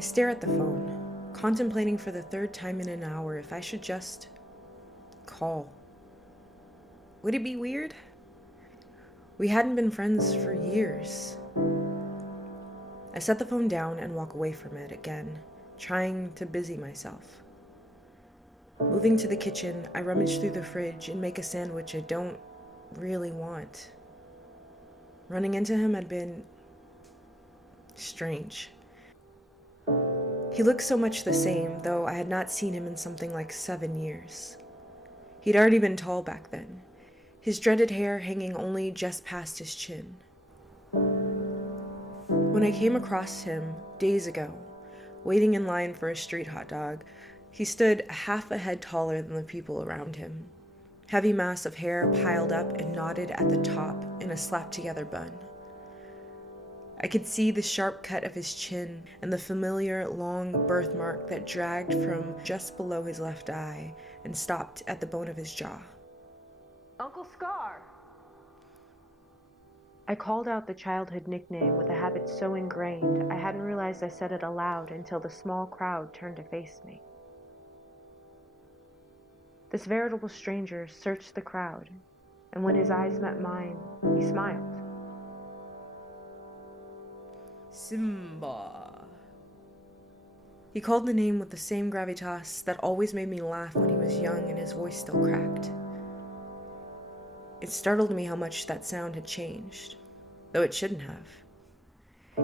I stare at the phone, contemplating for the third time in an hour if I should just call. Would it be weird? We hadn't been friends for years. I set the phone down and walk away from it again, trying to busy myself. Moving to the kitchen, I rummage through the fridge and make a sandwich I don't really want. Running into him had been strange. He looked so much the same, though I had not seen him in something like 7 years. He'd already been tall back then, his dreaded hair hanging only just past his chin. When I came across him days ago, waiting in line for a street hot dog, he stood half a head taller than the people around him. Heavy mass of hair piled up and knotted at the top in a slapped-together bun. I could see the sharp cut of his chin and the familiar long birthmark that dragged from just below his left eye and stopped at the bone of his jaw. Uncle Scar! I called out the childhood nickname with a habit so ingrained I hadn't realized I said it aloud until the small crowd turned to face me. This veritable stranger searched the crowd, and when his eyes met mine, he smiled. Simba. He called the name with the same gravitas that always made me laugh when he was young and his voice still cracked. It startled me how much that sound had changed, though it shouldn't have.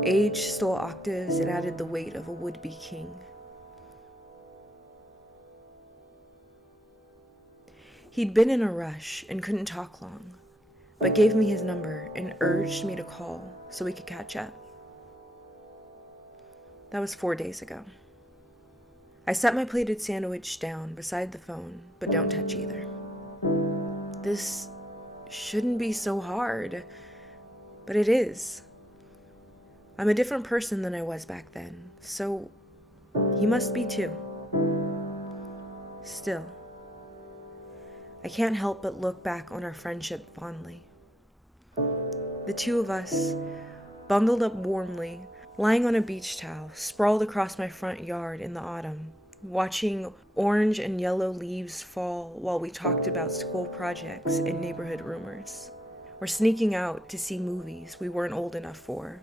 Age stole octaves and added the weight of a would-be king. He'd been in a rush and couldn't talk long, but gave me his number and urged me to call so we could catch up. That was 4 days ago. I set my plated sandwich down beside the phone, but don't touch either. This shouldn't be so hard, but it is. I'm a different person than I was back then, so he must be too. Still, I can't help but look back on our friendship fondly. The two of us, bundled up warmly, lying on a beach towel, sprawled across my front yard in the autumn, watching orange and yellow leaves fall while we talked about school projects and neighborhood rumors. Or sneaking out to see movies we weren't old enough for,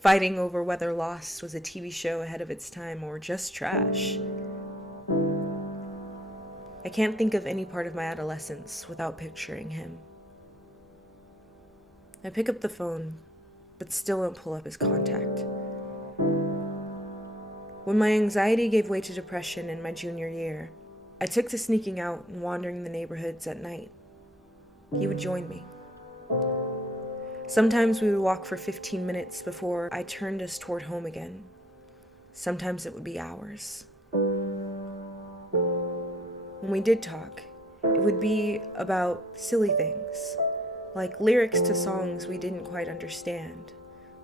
fighting over whether Lost was a TV show ahead of its time or just trash. I can't think of any part of my adolescence without picturing him. I pick up the phone, but still don't pull up his contact. When my anxiety gave way to depression in my junior year, I took to sneaking out and wandering the neighborhoods at night. He would join me. Sometimes we would walk for 15 minutes before I turned us toward home again. Sometimes it would be hours. When we did talk, it would be about silly things, like lyrics to songs we didn't quite understand,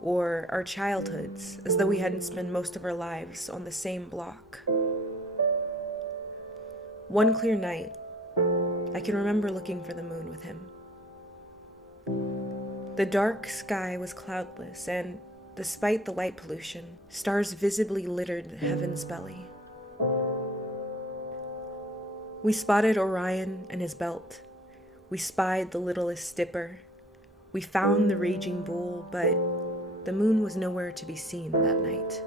or our childhoods, as though we hadn't spent most of our lives on the same block. One clear night, I can remember looking for the moon with him. The dark sky was cloudless, and, despite the light pollution, stars visibly littered heaven's belly. We spotted Orion and his belt. We spied the littlest dipper. We found the raging bull, but the moon was nowhere to be seen that night.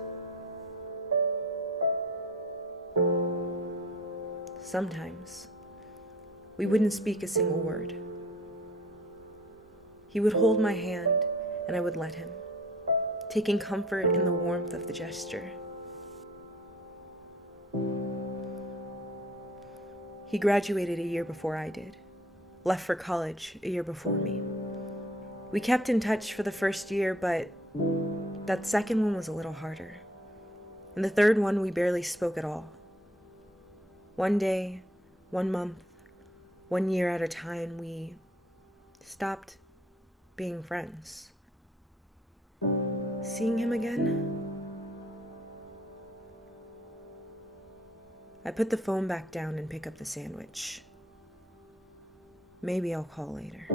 Sometimes, we wouldn't speak a single word. He would hold my hand, and I would let him, taking comfort in the warmth of the gesture. He graduated a year before I did, left for college a year before me. We kept in touch for the first year, but that second one was a little harder. And the third one, we barely spoke at all. One day, 1 month, 1 year at a time, we stopped being friends. Seeing him again? I put the phone back down and pick up the sandwich. Maybe I'll call later.